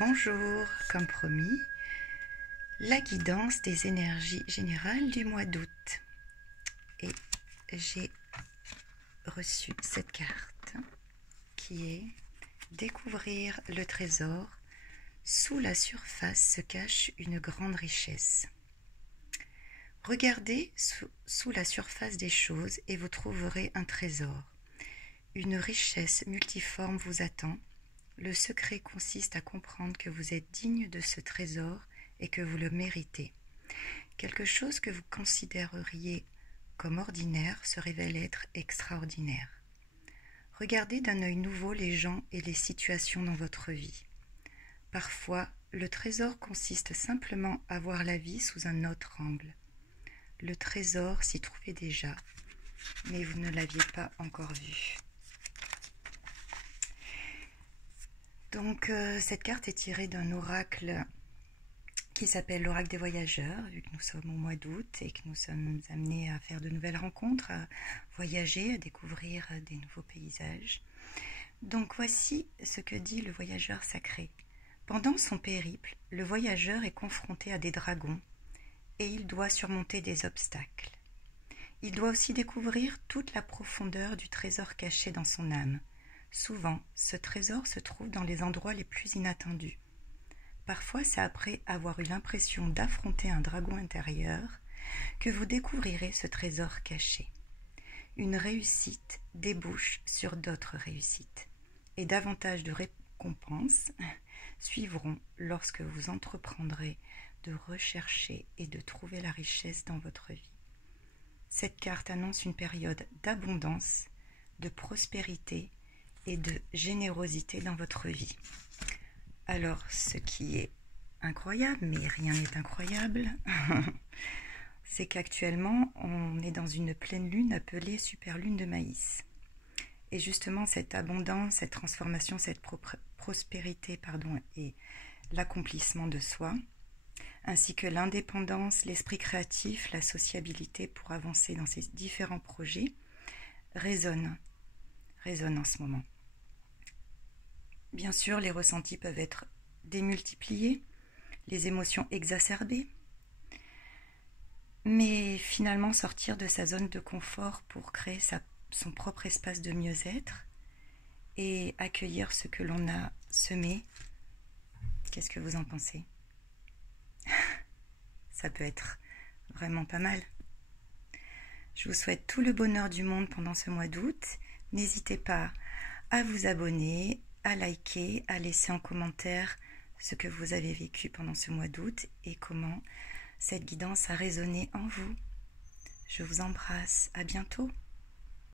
Bonjour, comme promis, la guidance des énergies générales du mois d'août. Et j'ai reçu cette carte qui est Découvrir le trésor. Sous la surface se cache une grande richesse. Regardez sous la surface des choses et vous trouverez un trésor. Une richesse multiforme vous attend. Le secret consiste à comprendre que vous êtes digne de ce trésor et que vous le méritez. Quelque chose que vous considéreriez comme ordinaire se révèle être extraordinaire. Regardez d'un œil nouveau les gens et les situations dans votre vie. Parfois, le trésor consiste simplement à voir la vie sous un autre angle. Le trésor s'y trouvait déjà, mais vous ne l'aviez pas encore vu. Donc cette carte est tirée d'un oracle qui s'appelle l'oracle des voyageurs, vu que nous sommes au mois d'août et que nous sommes amenés à faire de nouvelles rencontres, à voyager, à découvrir des nouveaux paysages. Donc voici ce que dit le voyageur sacré. Pendant son périple, le voyageur est confronté à des dragons et il doit surmonter des obstacles. Il doit aussi découvrir toute la profondeur du trésor caché dans son âme. Souvent, ce trésor se trouve dans les endroits les plus inattendus. Parfois, c'est après avoir eu l'impression d'affronter un dragon intérieur que vous découvrirez ce trésor caché. Une réussite débouche sur d'autres réussites, et davantage de récompenses suivront lorsque vous entreprendrez de rechercher et de trouver la richesse dans votre vie. Cette carte annonce une période d'abondance, de prospérité et de générosité dans votre vie. Alors, ce qui est incroyable, mais rien n'est incroyable, c'est qu'actuellement, on est dans une pleine lune appelée superlune de maïs. Et justement, cette abondance, cette transformation, cette prospérité, et l'accomplissement de soi, ainsi que l'indépendance, l'esprit créatif, la sociabilité pour avancer dans ces différents projets, résonnent en ce moment. Bien sûr, les ressentis peuvent être démultipliés, les émotions exacerbées, mais finalement sortir de sa zone de confort pour créer son propre espace de mieux-être et accueillir ce que l'on a semé. Qu'est-ce que vous en pensez? Ça peut être vraiment pas mal. Je vous souhaite tout le bonheur du monde pendant ce mois d'août. N'hésitez pas à vous abonner, à liker, à laisser en commentaire ce que vous avez vécu pendant ce mois d'août et comment cette guidance a résonné en vous. Je vous embrasse, à bientôt.